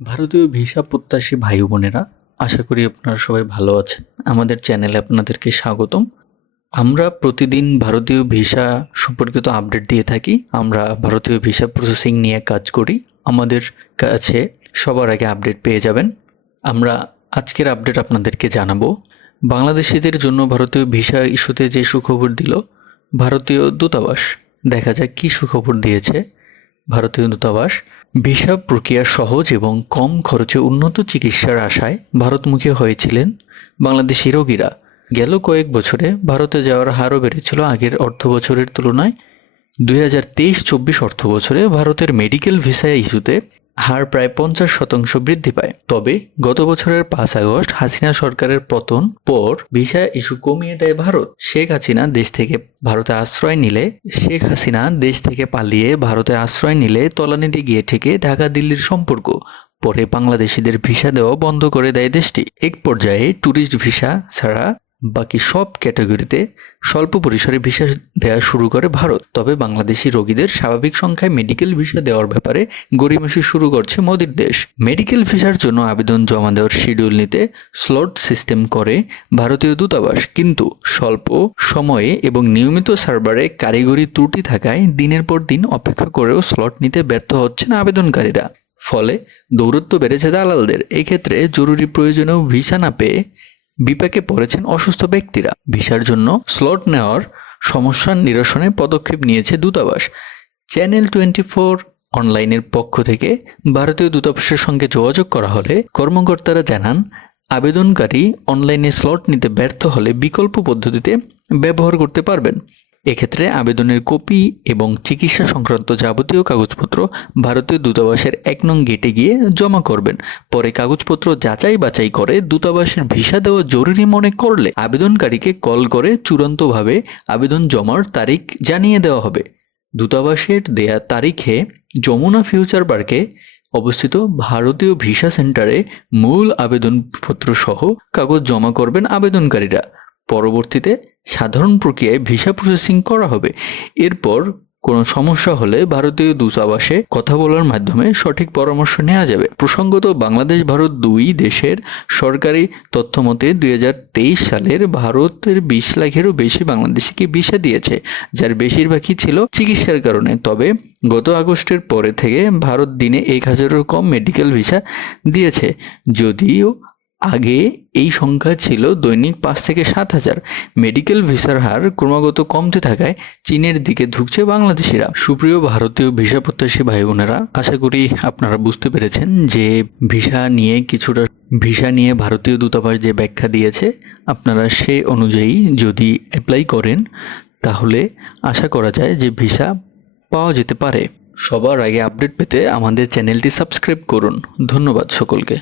ভারতীয় ভিসা প্রত্যাশী ভাই বোনেরা, আশা করি আপনারা সবাই ভালো আছেন। আমাদের চ্যানেলে আপনাদেরকে স্বাগতম। আমরা প্রতিদিন ভারতীয় ভিসা সম্পর্কিত আপডেট দিয়ে থাকি। আমরা ভারতীয় ভিসা প্রসেসিং নিয়ে কাজ করি। আমাদের কাছে সবার আগে আপডেট পেয়ে যাবেন। আমরা আজকের আপডেট আপনাদেরকে জানাবো। বাংলাদেশিদের জন্য ভারতীয় ভিসা ইস্যুতে যে সুখবর দিল ভারতীয় দূতাবাস, দেখা যাক কী সুখবর দিয়েছে ভারতীয় দূতাবাস। ভিসা প্রক্রিয়া সহজ এবং কম খরচে উন্নত চিকিৎসার আশায় ভারতমুখী হয়েছিলেন বাংলাদেশি রোগীরা। গেল কয়েক বছরে ভারতে যাওয়ার হারও বেড়েছিল আগের অর্থবছরের তুলনায়। 2023-24 অর্থবছরে ভারতের মেডিকেল ভিসা ইস্যুতে হার প্রায় 50% বৃদ্ধি পায়। তবে গত বছরের 5 আগস্ট হাসিনা সরকারের পতন পর ভিসা ইস্যু কমিয়ে দেয় ভারত। শেখ হাসিনা দেশ থেকে পালিয়ে ভারতে আশ্রয় নিলে তলানিতে গিয়ে থেকে ঢাকা দিল্লির সম্পর্ক। পরে বাংলাদেশিদের ভিসা দেওয়া বন্ধ করে দেয় দেশটি। এক পর্যায়ে ট্যুরিস্ট ভিসা ছাড়া বাকি সব ক্যাটাগরিতে স্বল্প পরিসরে ভিসা দেওয়া শুরু করে ভারত। তবে বাংলাদেশি রোগীদের স্বাভাবিক সংখ্যায় মেডিকেল ভিসা দেওয়ার ব্যাপারে গড়িমসি শুরু করছে মোদির দেশ। মেডিকেল ভিসার জন্য আবেদন জমা দেওয়ার শিডিউল নিতে স্লট সিস্টেম করে ভারতীয় দূতাবাস, কিন্তু স্বল্প সময়ে এবং নিয়মিত সার্ভারে কারিগরি ত্রুটি থাকায় দিনের পর দিন অপেক্ষা করেও স্লট নিতে ব্যর্থ হচ্ছেন আবেদনকারীরা। ফলে দৌরত্ব বেড়েছে দালালদের। এক্ষেত্রে জরুরি প্রয়োজনেও ভিসা না পেয়ে বিপাকে পড়েছেন অসুস্থ ব্যক্তিরা। ভিসার জন্য স্লট নেওয়ার সমস্যা নিরসনে পদক্ষেপ নিয়েছে দূতাবাস। চ্যানেল 24 অনলাইনের পক্ষ থেকে ভারতীয় দূতাবাসের সঙ্গে যোগাযোগ করা হলে কর্মকর্তারা জানান, আবেদনকারী অনলাইনে স্লট নিতে ব্যর্থ হলে বিকল্প পদ্ধতিতে ব্যবহার করতে পারবেন। এক্ষেত্রে আবেদনের কপি এবং চিকিৎসা সংক্রান্ত যাবতীয় কাগজপত্র ভারতীয় দূতাবাসের 1 নং গেটে গিয়ে জমা করবেন। পরে কাগজপত্র যাচাই বাছাই করে দূতাবাসের ভিসা দেওয়া জরুরি মনে করলে আবেদনকারীকে কল করে চূড়ান্তভাবে আবেদন জমার তারিখ জানিয়ে দেওয়া হবে। দূতাবাসের দেয়া তারিখে যমুনা ফিউচার পার্কে অবস্থিত ভারতীয় ভিসা সেন্টারে মূল আবেদনপত্র সহ কাগজ জমা করবেন আবেদনকারীরা। পরবর্তীতে সাধারণ প্রক্রিয়ায় ভিসা প্রসেসিং করা হবে। এরপর কোনো সমস্যা হলে ভারতীয় দূতাবাসে কথা বলার মাধ্যমে সঠিক পরামর্শ নেওয়া যাবে। প্রসঙ্গত, বাংলাদেশ ভারত দুই দেশের সরকারি তথ্যমতে 2023 সালের ভারতের 20 লাখেরও বেশি বাংলাদেশিকে ভিসা দিয়েছে, যার বেশিরভাগই ছিল চিকিৎসার কারণে। তবে গত আগস্টের পরে থেকে ভারত দিনে 1000-এরও কম মেডিকেল ভিসা দিয়েছে, যদিও আগে এই সংখ্যা ছিল দৈনিক 5 থেকে 7,000। মেডিকেল ভিসার হার ক্রমাগত কমতে থাকায় চীনের দিকে ঝুঁকছে বাংলাদেশিরা। সুপ্রিয় ভারতীয় ভিসা প্রত্যাশী ভাই বোনেরা, আশা করি আপনারা বুঝতে পেরেছেন যে ভিসা নিয়ে ভারতীয় দূতাবাস যে ব্যাখ্যা দিয়েছে, আপনারা সেই অনুযায়ী যদি অ্যাপ্লাই করেন তাহলে আশা করা যায় যে ভিসা পাওয়া যেতে পারে। সবার আগে আপডেট পেতে আমাদের চ্যানেলটি সাবস্ক্রাইব করুন। ধন্যবাদ সকলকে।